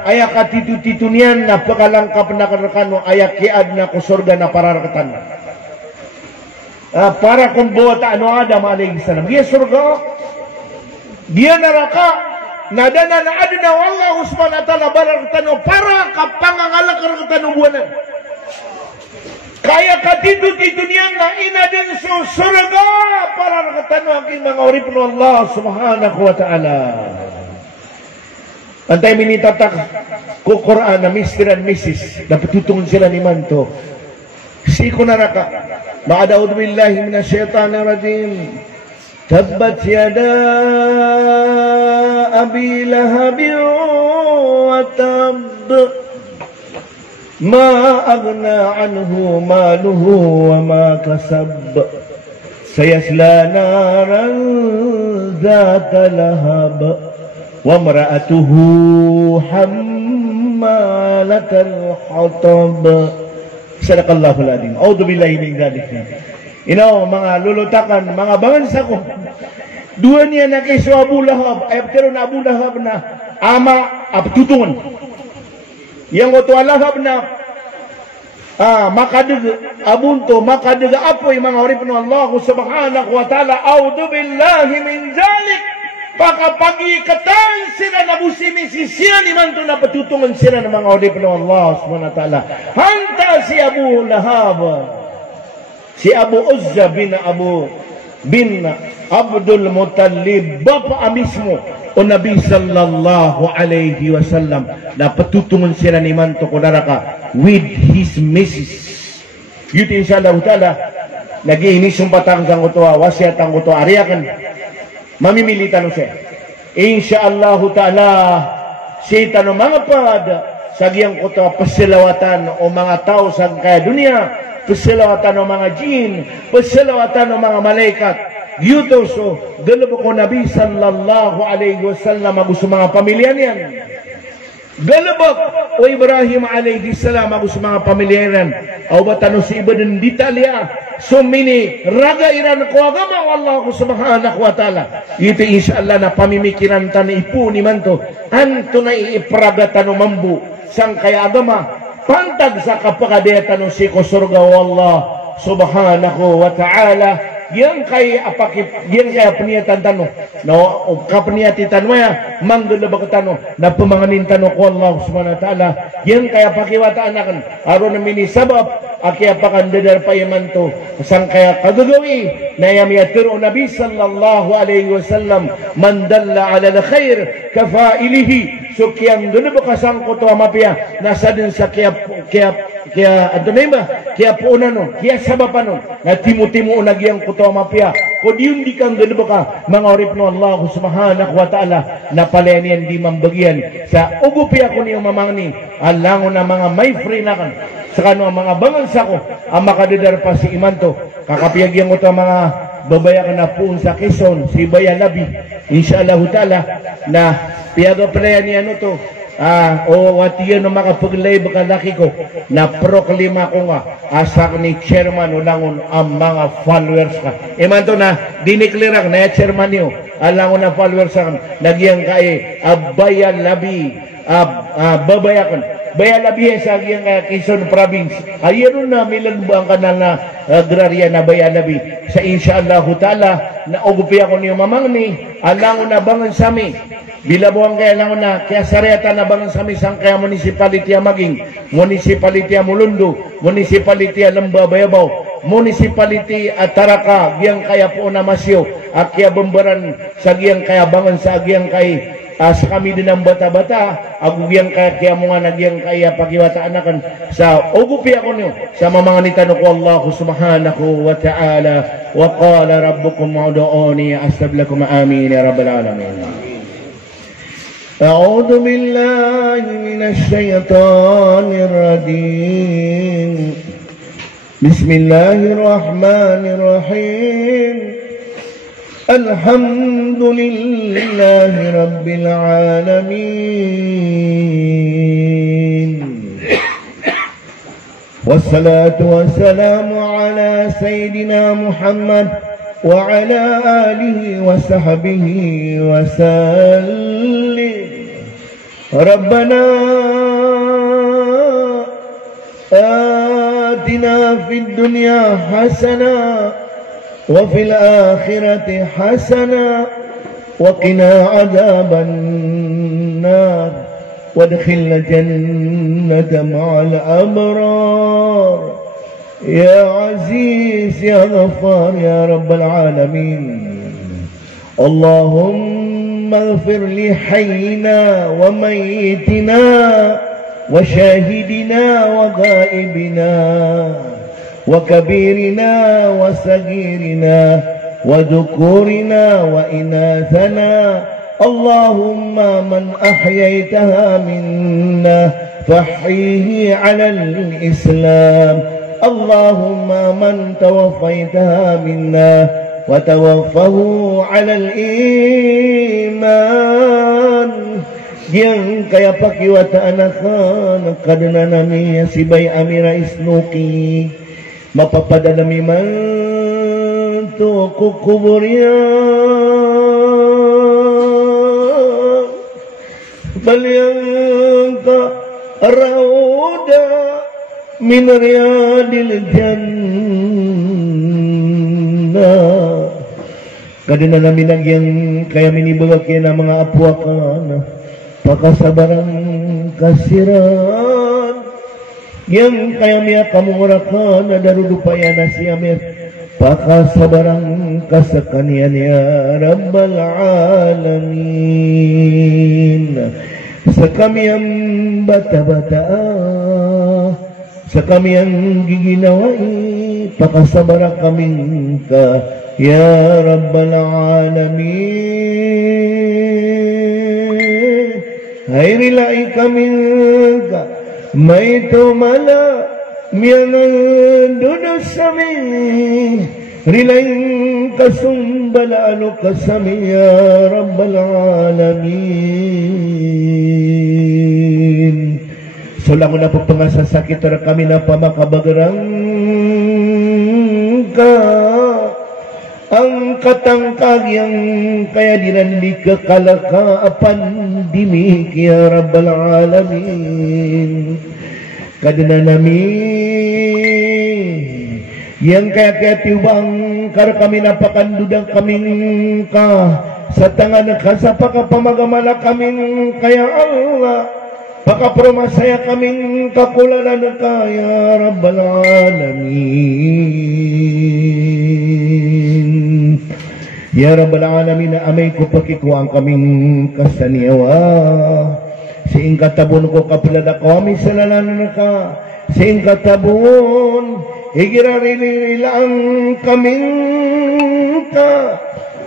aya katitutunian na pakalangkap na kanakano aya kiad na ko surga na pararakatan para kung buwata ano Adam alayhi salam dia surga dia neraka nadana na adna Allah subhanahu wa ta'ala pararakatan para kapangangalak karakatan buwanan kaya katitutunian na ina din sa surga pararakatan aking mga urip ng Allah subhanahu wa ta'ala. Antay minitatak ko Quran na Mr. and Mrs. na patutungan sila ni Manto. Siko naraka. Ma'adaud billahi minasyaitanir rajim. Tabbat yada abi lahabin wa tab. Ma aghna anhu maluhu wa ma kasab. Sayasla naran dhata lahab. وامرأته حمالة الحطب صدق الله العظيم أعوذ بالله من ذلك. Ino mga lulutakan mga bangansa ko dua niya na kay so Abu Lahab ay pero na Abu Lahab na ama abtutungan yang oto Lahab na makadag abunto makadag apoy mga orip ng Allah subhanahu wa ta'ala. A'udhu billahi min zalik. Pakapagikatan sila na busimisi siya ni manto na patutungan sila ng mga orip ng Allah subhanahu wa ta'ala. Hanta si Abu Lahab si Abu Uzza bin Abdul Muttalib bapa mismo o Nabi sallallahu alayhi wasallam na patutungan sila ni manto kunaraka with his missus. Yuti insyaAllah ta'ala nag-iinisong patanggang utoa wasyatang utoa ariyakan mamimilitan no siya. Insyaallah ta'ala si tanong mga pad sagyang ko to pasilawatan o mga tao sa kaya dunia, pasilawatan o mga jin, pasilawatan o mga malaikat. Yuto so galabo ko Nabi sallallahu alayhi wasallam gusto mga pamilya niyan. galabak o Ibrahim alaihi salam ako sa mga pamilyaran o batano si iba din detalya sumini raga iran ko agama Allah ko subhanahu wa ta'ala ito inshallah na pamimikiran tan ipu ni manto anto na ipraga tano mambu sang kaya agama pantag sa kapakadeta no si ko surga Allah subhanahu wa ta'ala yang kaya peniyatan tano no kapniyati tanwaya manggulabak tano na pamanganin tano ko Allah subhanahu wa ta'ala yang kaya pakiwataan akan aron mini sabab aki apakan dadar payaman to sang kaya kagagawi na yamiyatiro Nabi sallallahu alaihi wasallam man dalla ala al-khair kafailihi so kiyang gulabak kasang ko to mapia nasa din sa kaya ato na iba kaya puunan kaya sabapan na timu-timu nagyang kuto mapia ko diyon di kang ganun ka mga orip no Allah subhanahu wa ta'ala na palenian di mambagyan sa ugupia ko niyong mamangni alango na mga may free na kan sa kano mga bangansa ko ang makadadar pa si imanto kakapiyagyan ko to mga babaya ka na puun sa Quezon si Baya Labi inshallah ta'ala na piyaga pala ni ano to o watiyan ng makapaglay baka laki ko na proklima ko nga asa ni chairman ulangon ang mga followers ka iman to na diniklirak na chairman niyo alangon na followers ka nagyang kay Baya Labi babayakan Baya Labi sa agyang Quezon province ayun na milan ba ang kanal na agrarya na Baya Labi sa inshallah ta'ala na ugupi ako niyo mamangni alangon na bangan sami bila buang kaya lang na kaya sareta na bangan sa misang kaya municipality maging municipality Mulundo municipality Lamba Bayabaw municipality at Taraka giyang kaya po na masyo at kaya bambaran sa giyang kaya bangan sa giyang kay sa kami din ang bata-bata ako giyang kaya mga nagyang kaya pagiwataan akan sa ugupi ako niyo sa mamanganitan ko Allah subhanahu wa ta'ala wa qala rabbukum ud'uni astajib lakum amin ya rabbal alamin. أعوذ بالله من الشيطان الرجيم بسم الله الرحمن الرحيم الحمد لله رب العالمين والصلاة والسلام على سيدنا محمد وعلى آله وصحبه وسلم ربنا آتنا في الدنيا حسنة وفي الآخرة حسنة وقنا عذاب النار وادخلنا الجنة مع الأبرار يا عزيز يا غفار يا رب العالمين اللهم اغفر لحينا وميتنا وشاهدنا وغائبنا وكبيرنا وصغيرنا وذكورنا وإناثنا اللهم من أحييتها منا فاحيه على الإسلام اللهم من توفيتها منا وتوفه على الإيمان yang kaya pakiwataan akan kadana nami sibay amira isnuki mapapadalami man to kukuburya balyang ka rauda min riyadil jannah kadana nami yang kaya minibagak yan ang mga apuakan pakasabaran kasiran yang kaya miya kamurakan na darudupayan na siya miya pakasabaran kasakanian ya Rabbal Alamin sa kami ang bata-bata sa kami ang giginawai pakasabara kaming ka ya Rabbal Alamin ay rilai kami ka may tumala miyang dudos sami rilay kasumbala ano kasami ya Rabbal Alamin Sulang na po pangasasakit na kami na pamakabagarang ka ang katangkag yang kaya dinandi kekalaka pandemik ya Rabbal Alamin. Kadena namin yang kaya tiubang kar kami napakandudang kaming ka sa tangan ka sa pakapamagamala kaming kaya Allah pakapromasaya kaming kakulalan ka ya Rabbal Alamin. Ya Rabbal Alamin, amay ko pakikuang kaming kasaniyawa. Siing katabon ko kapilada ko, amay salalanan ka. Siing katabon, igirarililang kaming ka.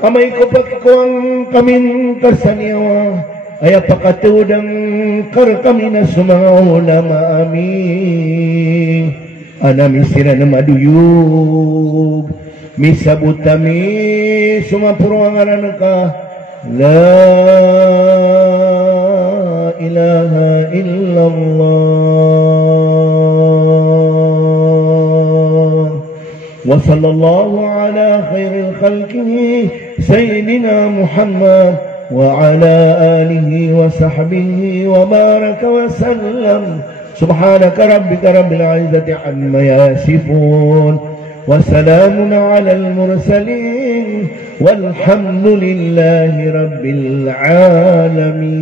Amay ko pakikuang kaming kasaniyawa. Ay pakatudang kar kami na sumaulama amin. Anami sila na maduyog. Misabut kami sumapuruangan ka la ilaha illallah wa sallallahu ala khairil khalqihi sayyidina Muhammad wa ala alihi wa sahbihi wa baraka wa sallam. Subhanaka rabbika rabbil izzati amma yasifun وسلام على المرسلين والحمد لله رب العالمين.